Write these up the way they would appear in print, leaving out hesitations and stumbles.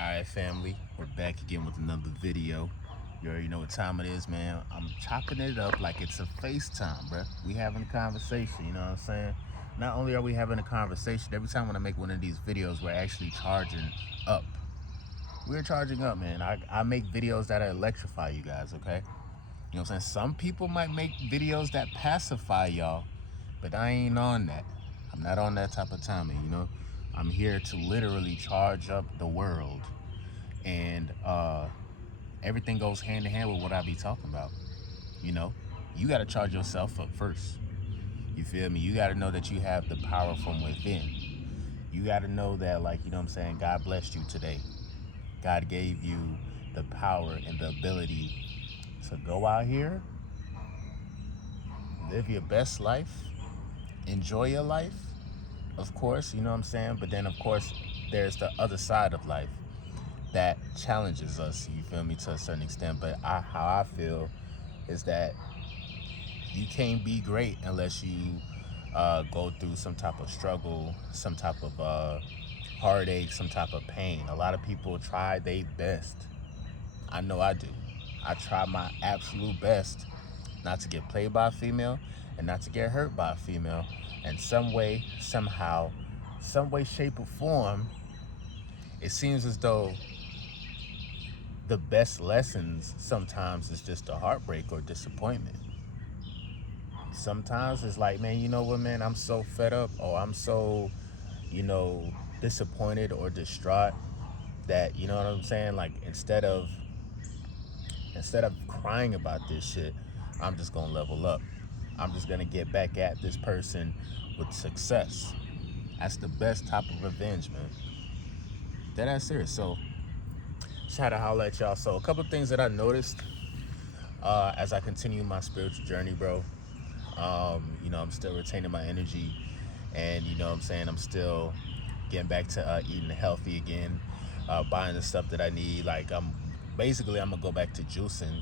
Alright, family, we're back again with another video. You already know what time it is, man. I'm chopping it up like it's a FaceTime, bruh. We having a conversation, you know what I'm saying? Not only are we having a conversation, every time when I make one of these videos, we're actually charging up. We're charging up, man. I make videos that electrify you guys, okay? You know what I'm saying? Some people might make videos that pacify y'all, but I ain't on that. I'm not on that type of timing, you know? I'm here to literally charge up the world. And everything goes hand in hand with what I be talking about. You know, you got to charge yourself up first. You feel me? You got to know that you have the power from within. You got to know that, like, you know what I'm saying, God blessed you today. God gave you the power and the ability to go out here, live your best life, enjoy your life, of course, you know what I'm saying? But then, of course, there's the other side of life that challenges us, you feel me, to a certain extent. But how I feel is that you can't be great unless you go through some type of struggle, some type of heartache, some type of pain. A lot of people try their best. I know I do. I try my absolute best not to get played by a female and not to get hurt by a female. And some way, somehow, some way, shape, or form, it seems as though the best lessons sometimes is just a heartbreak or disappointment. Sometimes it's like, man, you know what, man, I'm so fed up, or I'm so, you know, disappointed or distraught that, you know what I'm saying? Like, instead of crying about this shit, I'm just gonna level up. I'm just gonna get back at this person with success. That's the best type of revenge, man. Dead serious. So just had to holler at y'all. So a couple of things that I noticed as I continue my spiritual journey, bro. You know, I'm still retaining my energy, and you know what I'm saying, I'm still getting back to eating healthy again, buying the stuff that I need. Like, I'm gonna go back to juicing,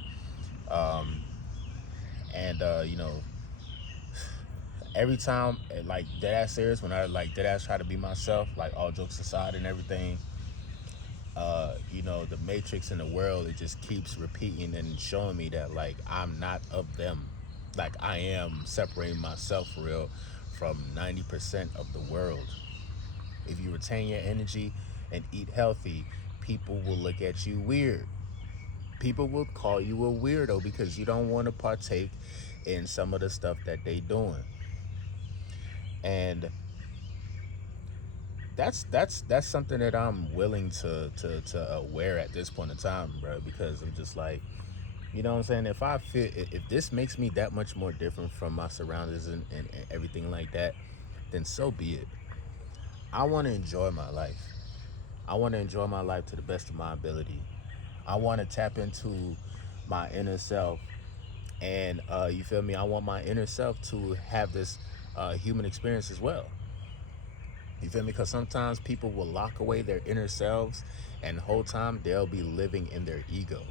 and you know, every time, like, dead ass serious, when I like dead ass try to be myself, like, all jokes aside and everything, you know, the matrix in the world, it just keeps repeating and showing me that, like, I'm not of them. Like, I am separating myself for real from 90% of the world. If you retain your energy and eat healthy, people will look at you weird. People will call you a weirdo because you don't want to partake in some of the stuff that they doing. And that's something that I'm willing to wear at this point in time, bro, because I'm just like, you know what I'm saying? If this makes me that much more different from my surroundings and everything like that, then so be it. I want to enjoy my life. I want to enjoy my life to the best of my ability. I want to tap into my inner self, and you feel me? I want my inner self to have this human experience as well. You feel me? Because sometimes people will lock away their inner selves, and the whole time they'll be living in their ego.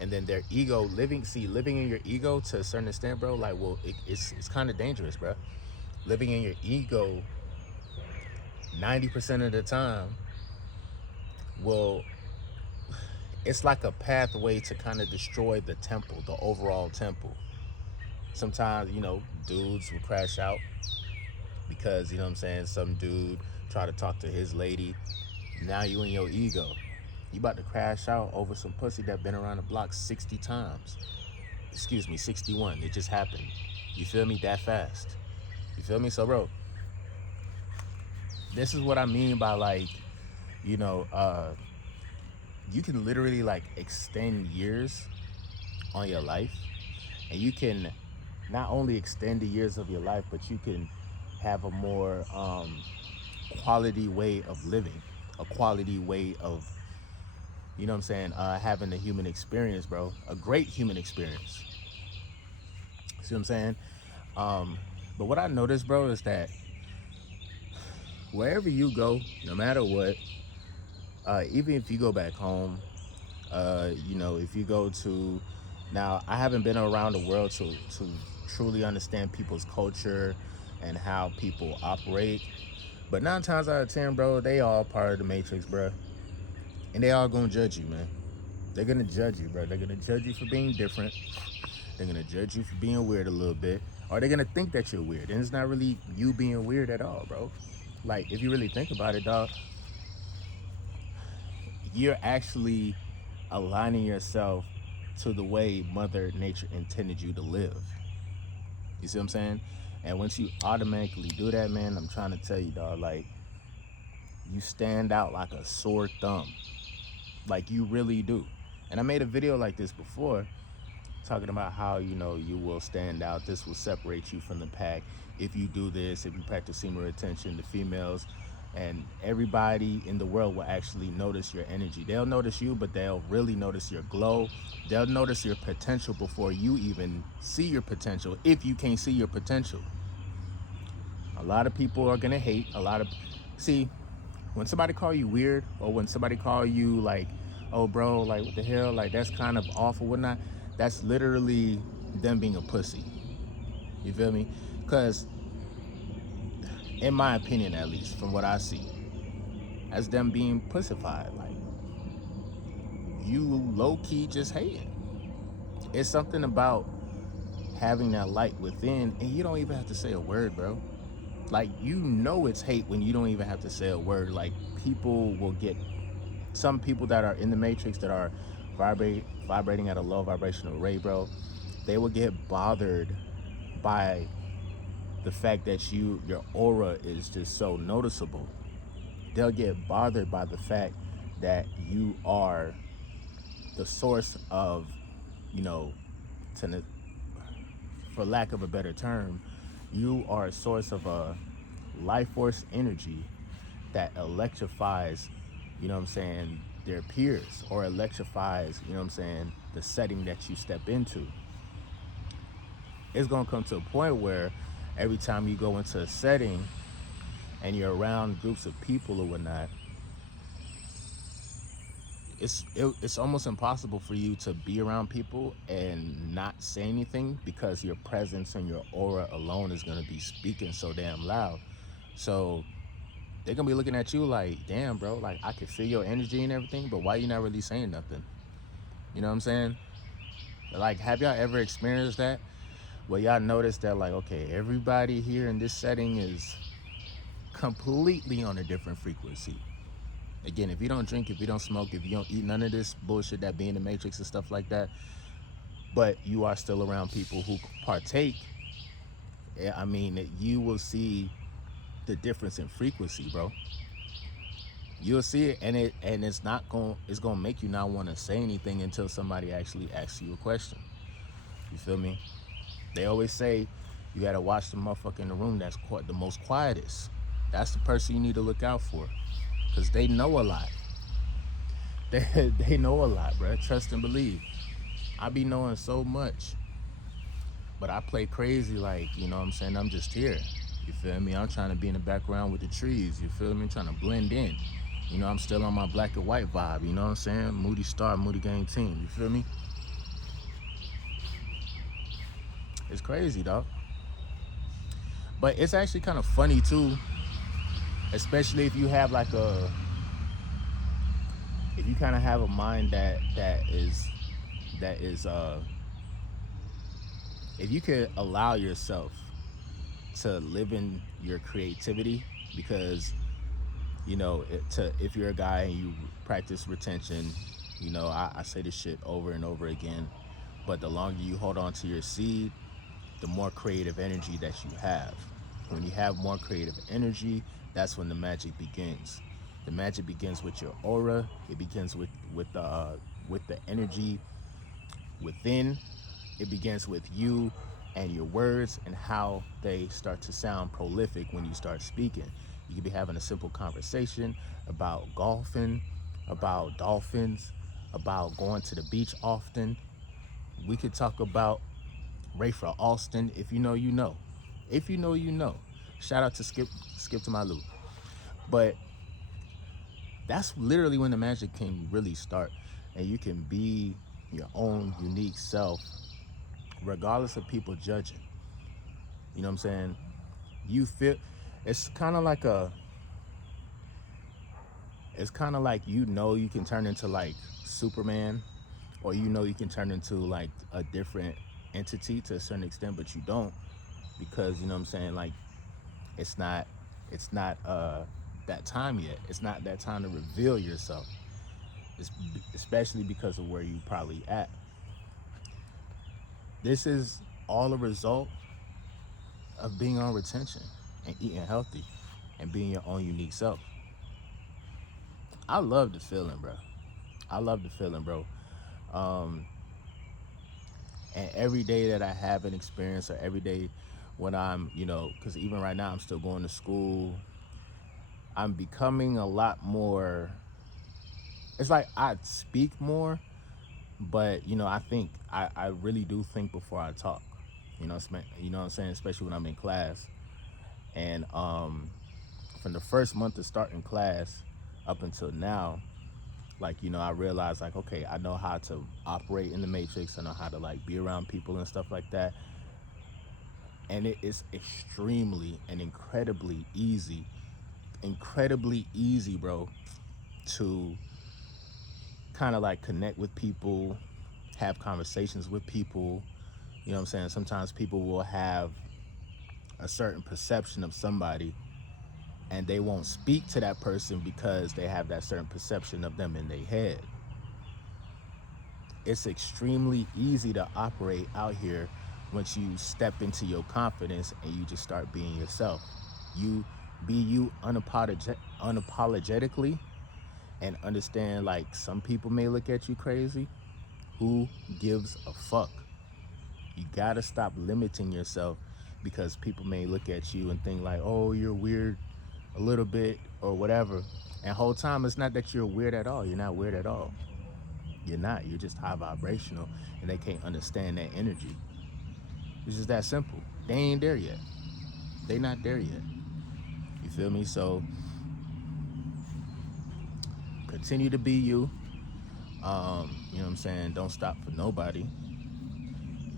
And then their ego, living in your ego to a certain extent, bro, like, well, it's kind of dangerous, bro. Living in your ego 90% of the time will, it's like a pathway to kind of destroy the temple, the overall temple. Sometimes, you know, dudes will crash out because, you know what I'm saying, some dude try to talk to his lady. Now you in your ego. You about to crash out over some pussy that been around the block 60 times. Excuse me, 61. It just happened. You feel me? That fast. You feel me? So, bro, this is what I mean by, like, you know, you can literally, like, extend years on your life, and you can not only extend the years of your life, but you can have a more quality way of living, a quality way of, you know what I'm saying, having a human experience, bro, a great human experience. See what I'm saying? But what I noticed, bro, is that wherever you go, no matter what, even if you go back home, you know, if you go to, now I haven't been around the world to truly understand people's culture and how people operate, but 9 times out of 10, bro, they all part of the matrix, bro. and they all gonna judge you, man. They're gonna judge you, bro. They're gonna judge you for being different. They're gonna judge you for being weird a little bit, or they're gonna think that you're weird, and it's not really you being weird at all, bro. Like, if you really think about it, dog, you're actually aligning yourself to the way Mother Nature intended you to live. You see what I'm saying? And once you automatically do that, man, I'm trying to tell you, dog, like, you stand out like a sore thumb. Like, you really do. And I made a video like this before, talking about how, you know, you will stand out. This will separate you from the pack if you do this, if you practice semen retention. The females and everybody in the world will actually notice your energy. They'll notice you, but they'll really notice your glow. They'll notice your potential before you even see your potential, if you can't see your potential. A lot of people are gonna hate. See, when somebody call you weird, or when somebody call you like, oh bro, like what the hell, like that's kind of off or whatnot, that's literally them being a pussy. You feel me? Because in my opinion, at least from what I see, as them being pussified. Like, you low-key just hating. It's something about having that light within, and you don't even have to say a word, bro. Like, you know it's hate when you don't even have to say a word. Like, people will get, some people that are in the matrix that are vibrating at a low vibrational rate, bro, they will get bothered by the fact that your aura is just so noticeable. They'll get bothered by the fact that you are the source of, you know, for lack of a better term, you are a source of a life force energy that electrifies, you know what I'm saying, their peers, or electrifies, you know what I'm saying, the setting that you step into. It's gonna come to a point where every time you go into a setting and you're around groups of people or whatnot, it's almost impossible for you to be around people and not say anything, because your presence and your aura alone is gonna be speaking so damn loud. So they're gonna be looking at you like, damn, bro, like I can feel your energy and everything, but why you not really saying nothing? You know what I'm saying? Like, have y'all ever experienced that? Well, y'all notice that, like, okay, everybody here in this setting is completely on a different frequency. Again, if you don't drink, if you don't smoke, if you don't eat none of this bullshit that be in the matrix and stuff like that, but you are still around people who partake, I mean, you will see the difference in frequency, bro. You'll see it, and it's gonna make you not want to say anything until somebody actually asks you a question. You feel me? They always say you gotta watch the motherfucker in the room that's the most quietest. That's the person you need to look out for, because they know a lot. They know a lot, bro. Trust and believe. I be knowing so much, but I play crazy, like, you know what I'm saying, I'm just here. You feel me? I'm trying to be in the background with the trees. You feel me? I'm trying to blend in. You know, I'm still on my black and white vibe. You know what I'm saying? Moody, Starr, Moody gang team. You feel me? It's crazy, dog. But it's actually kind of funny too, especially if you have like if you kind of have a mind that is if you could allow yourself to live in your creativity, because, you know, if you're a guy and you practice retention, you know, I say this shit over and over again, but the longer you hold on to your seed, the more creative energy that you have. When you have more creative energy, that's when the magic begins. The magic begins with your aura. It begins with the energy within. It begins with you and your words and how they start to sound prolific when you start speaking. You could be having a simple conversation about golfing, about dolphins, about going to the beach often. We could talk about Rayford Alston. If you know, you know. If you know, you know. Shout out to Skip to my Lou. But that's literally when the magic can really start, and you can be your own unique self regardless of people judging. You know what I'm saying? You feel, it's kind of like It's kind of like, you can turn into like Superman, or you can turn into like a different entity to a certain extent, but you don't, because you know what I'm saying, like it's not that time yet. It's not that time to reveal yourself. It's, especially because of where you probably at. This is all a result of being on retention and eating healthy and being your own unique self. I love the feeling, bro. I love the feeling, bro. And every day that I have an experience, or every day when I'm, because even right now I'm still going to school, I'm becoming a lot more. It's like I speak more, but I think I really do think before I talk. You know what I'm saying? Especially when I'm in class. And from the first month of starting class up until now, like, I realized, like, okay, I know how to operate in the matrix. I know how to like be around people and stuff like that. And it is extremely and incredibly easy, bro, to kind of like connect with people, have conversations with people. You know what I'm saying? Sometimes people will have a certain perception of somebody, and they won't speak to that person because they have that certain perception of them in their head. It's extremely easy to operate out here once you step into your confidence and you just start being yourself. You be you unapologetically, and understand, like, some people may look at you crazy. Who gives a fuck? You gotta stop limiting yourself, because people may look at you and think like, oh, you're weird a little bit or whatever. And whole time, it's not that you're weird at all. You're not weird at all. You're not. You're just high vibrational, and they can't understand that energy. It's just that simple. They ain't there yet. They not there yet. You feel me? So continue to be you. You know what I'm saying? Don't stop for nobody.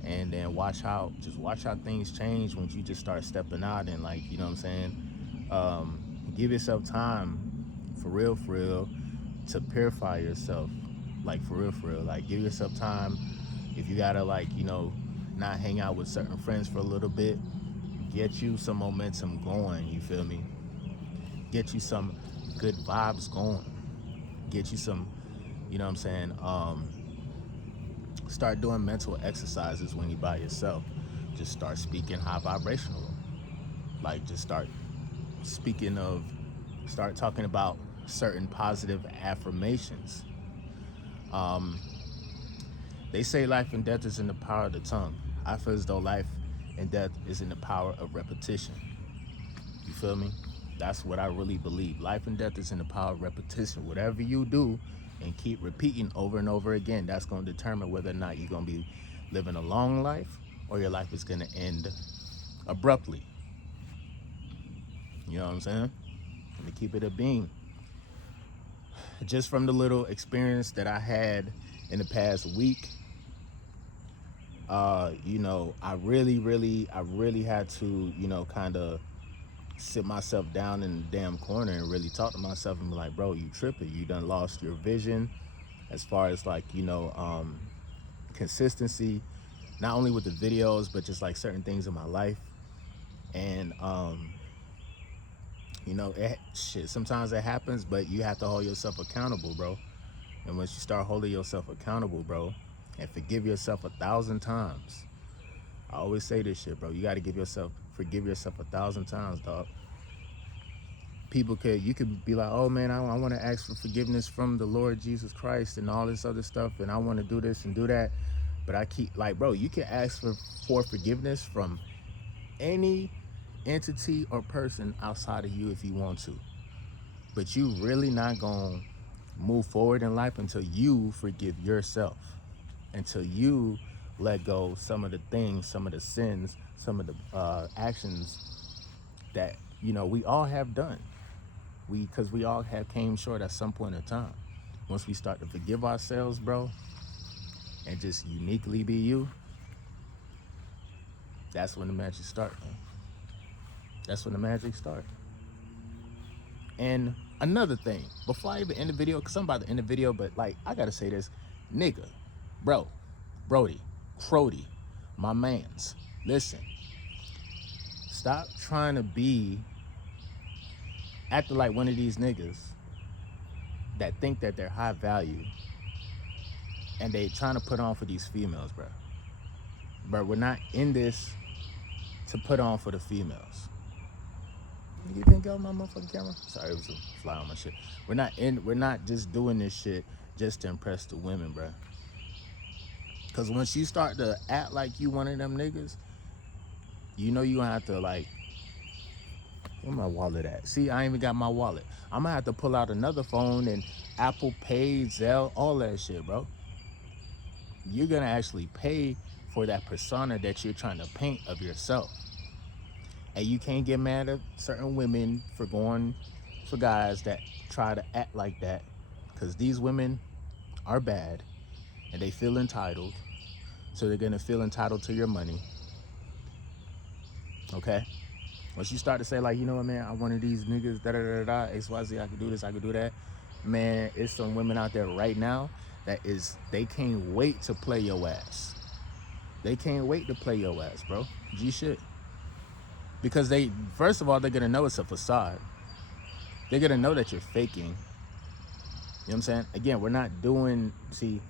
And then watch how things change once you just start stepping out, and, like, you know what I'm saying? Give yourself time, for real, to purify yourself. Like, for real. Like, give yourself time. If you gotta, like, not hang out with certain friends for a little bit, get you some momentum going. You feel me? Get you some good vibes going. Get you some, you know what I'm saying? Start doing mental exercises when you're by yourself. Just start speaking high vibrational. Like, just start talking about certain positive affirmations. They say life and death is in the power of the tongue. I feel as though life and death is in the power of repetition. You feel me? That's what I really believe. Life and death is in the power of repetition. Whatever you do and keep repeating over and over again, that's going to determine whether or not you're going to be living a long life, or your life is going to end abruptly. You know what I'm saying? Let me keep it a beam. Just from the little experience that I had in the past week, I really had to, kind of sit myself down in the damn corner and really talk to myself and be like, bro, you tripping. You done lost your vision as far as, like, consistency, not only with the videos, but just like certain things in my life. And, sometimes it happens, but you have to hold yourself accountable, bro. And once you start holding yourself accountable, bro, and forgive yourself 1,000 times. I always say this shit, bro. You got to forgive yourself 1,000 times, dog. You could be like, oh man, I want to ask for forgiveness from the Lord Jesus Christ and all this other stuff, and I want to do this and do that. But I keep, like, bro, you can ask for forgiveness from any entity or person outside of you if you want to. But you really not going to move forward in life until you forgive yourself. Until you let go some of the things, some of the sins, some of the actions that, we all have done. Because we all have came short at some point in time. Once we start to forgive ourselves, bro, and just uniquely be you, that's when the magic starts, man. That's when the magic starts. And Another thing, before I even end the video, because I'm about to end the video, but like, I gotta say this, nigga, bro, Brody, Crody, my mans, listen, stop trying to be, acting like one of these niggas that think that they're high value and they trying to put on for these females, bro. But we're not in this to put on for the females. You didn't get on my motherfucking camera? Sorry, it was a fly on my shit. We're not just doing this shit just to impress the women, bro. Cause once you start to act like you one of them niggas, you know you gonna have to like, where my wallet at? See, I ain't even got my wallet. I'm gonna have to pull out another phone and Apple Pay, Zelle, all that shit, bro. You're gonna actually pay for that persona that you're trying to paint of yourself. And you can't get mad at certain women for going for guys that try to act like that, because these women are bad and they feel entitled, so they're gonna feel entitled to your money. Okay? Once you start to say like, you know what, man, I'm one of these niggas, XYZ, I can do this, I can do that. Man, it's some women out there right now they can't wait to play your ass. They can't wait to play your ass, bro. G shit. Because first of all, they're gonna know it's a facade. They're gonna know that you're faking. You know what I'm saying? Again, we're not doing, see,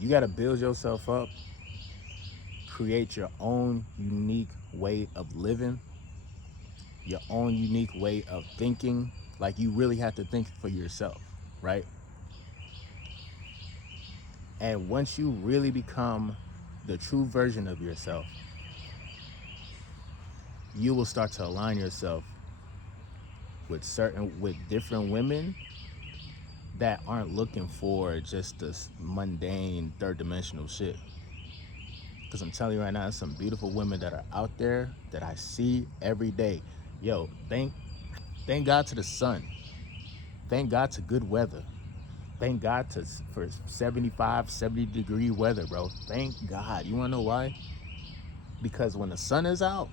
you gotta build yourself up, create your own unique way of living, your own unique way of thinking. Like, you really have to think for yourself, right? And once you really become the true version of yourself, you will start to align yourself with different women that aren't looking for just this mundane third dimensional shit. Because I'm telling you right now, there's some beautiful women that are out there that I see every day. Yo, thank God to the sun. Thank God to good weather. Thank God for 75, 70 degree weather, bro. Thank God. You wanna know why? Because when the sun is out,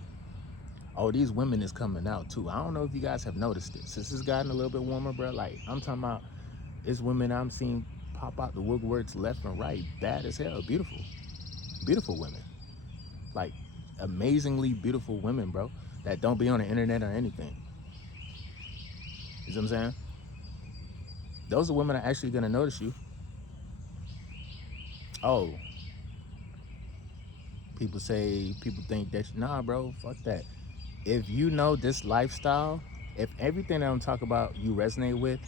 oh, these women is coming out too. I don't know if you guys have noticed it. Since it's gotten a little bit warmer, bro, like, I'm talking about, it's women I'm seeing pop out the woodworks left and right. Bad as hell. Beautiful. Beautiful women. Like, amazingly beautiful women, bro, that don't be on the internet or anything. You see what I'm saying? Those are women that are actually gonna notice you. Oh, people think that, nah, bro, fuck that. If you know this lifestyle, if everything that I'm talking about you resonate with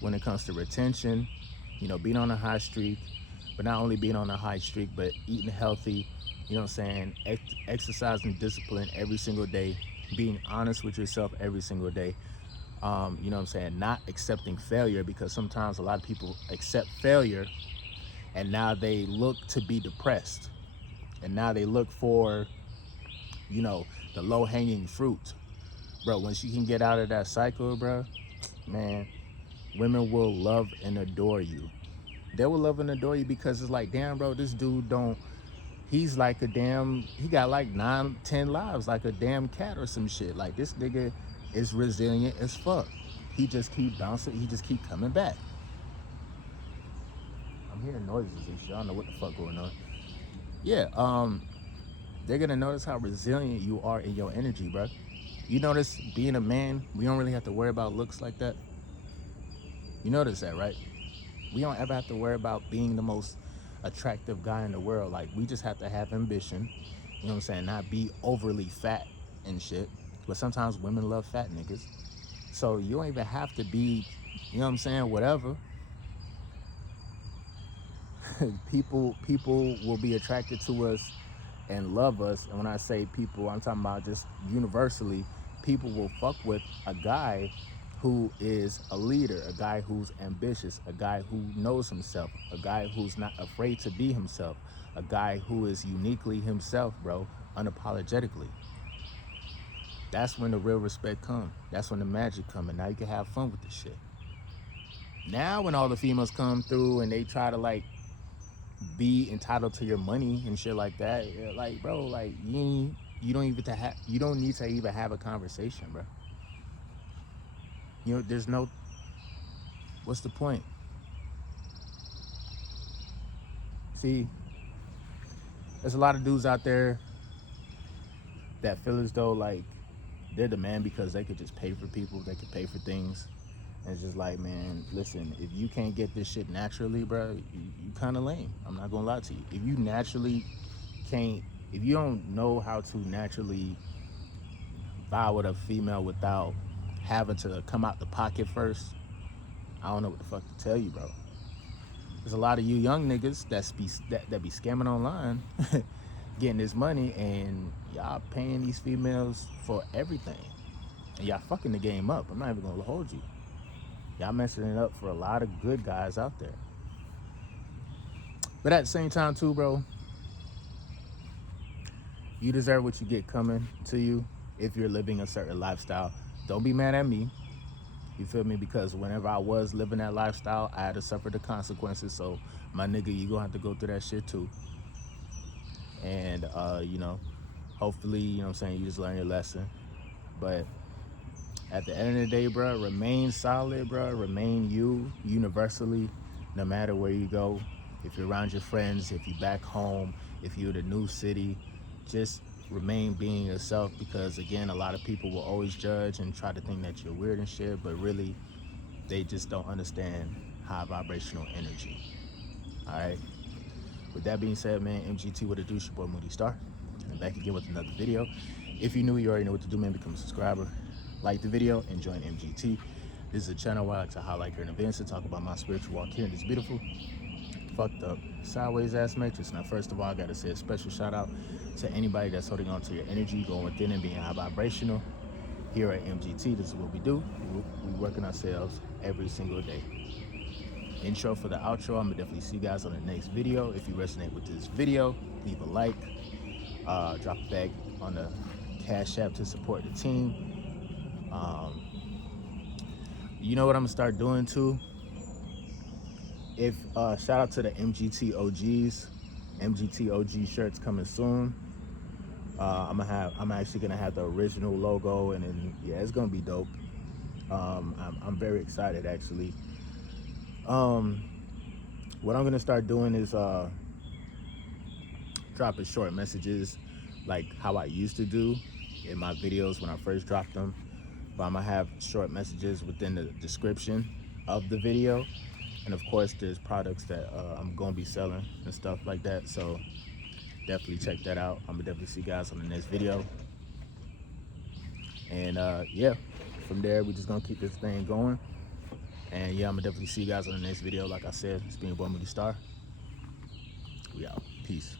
when it comes to retention, you know, being on a high streak, but not only being on a high streak, but eating healthy, you know what I'm saying, exercising discipline every single day, being honest with yourself every single day, you know what I'm saying, not accepting failure, because sometimes a lot of people accept failure and now they look to be depressed, and now they look for, you know, the low-hanging fruit. Bro, once you can get out of that cycle, bro, man, women will love and adore you. They will love and adore you because it's like, damn, bro, this dude he's like he got like 9, 10 lives, like a damn cat or some shit. Like, this nigga is resilient as fuck. He just keep bouncing, he just keep coming back. I'm hearing noises and shit. I don't know what the fuck going on. Yeah, they're gonna notice how resilient you are in your energy, bro. You notice being a man, we don't really have to worry about looks like that. You notice that, right? We don't ever have to worry about being the most attractive guy in the world. Like, we just have to have ambition, you know what I'm saying, not be overly fat and shit. But sometimes women love fat niggas. So you don't even have to be, you know what I'm saying, whatever. people will be attracted to us and love us. And when I say people, I'm talking about just universally. People will fuck with a guy who is a leader, a guy who's ambitious, a guy who knows himself, a guy who's not afraid to be himself, a guy who is uniquely himself, bro, unapologetically. That's when the real respect comes. That's when the magic comes, and now you can have fun with this shit. Now when all the females come through and they try to like be entitled to your money and shit like that, like, bro, like, you don't need to even have a conversation, bro. there's no, what's the point? See, there's a lot of dudes out there that feel as though like they're the man because they could just pay for people, they could pay for things. And it's just like, man, listen, if you can't get this shit naturally, bro, you kind of lame. I'm not gonna lie to you. If you naturally can't, if you don't know how to naturally vibe with a female without having to come out the pocket first, I don't know what the fuck to tell you, bro. There's a lot of you young niggas that be scamming online, getting this money, and y'all paying these females for everything. And y'all fucking the game up. I'm not even gonna hold you. Y'all messing it up for a lot of good guys out there. But at the same time too, bro, you deserve what you get coming to you if you're living a certain lifestyle. Don't be mad at me. You feel me? Because whenever I was living that lifestyle, I had to suffer the consequences. So my nigga, you gonna have to go through that shit too. And hopefully, you know what I'm saying, you just learn your lesson. But at the end of the day, bro, remain solid, bro. Remain you, universally, no matter where you go. If you're around your friends, if you're back home, if you're in a new city, just remain being yourself, because again, a lot of people will always judge and try to think that you're weird and shit, but really, they just don't understand high vibrational energy. All right. With that being said, man, MGT, what it do? It's your boy Moody Starr. I'm back again with another video. If you're new, you already know what to do, man. Become a subscriber, like the video, and join MGT. This is a channel where I like to highlight current events and talk about my spiritual walk here in this beautiful, fucked up, sideways ass matrix. Now, first of all, I gotta say a special shout out to anybody that's holding on to your energy, going within and being high vibrational. Here at MGT, this is what we do. We working ourselves every single day. Intro for the outro. I'm gonna definitely see you guys on the next video. If you resonate with this video, leave a like, drop a bag on the Cash App to support the team. You know what I'm gonna start doing too? If shout out to the MGT OGs. MGT OG shirts coming soon. I'm actually gonna have the original logo, and then yeah, it's gonna be dope. I'm very excited actually. What I'm gonna start doing is dropping short messages like how I used to do in my videos when I first dropped them. But I'm gonna have short messages within the description of the video. And of course, there's products that I'm gonna be selling and stuff like that. So definitely check that out. I'm gonna definitely see you guys on the next video. And yeah, from there, we're just gonna keep this thing going. And yeah, I'm gonna definitely see you guys on the next video. Like I said, it's been your boy Moody Starr. We out. Peace.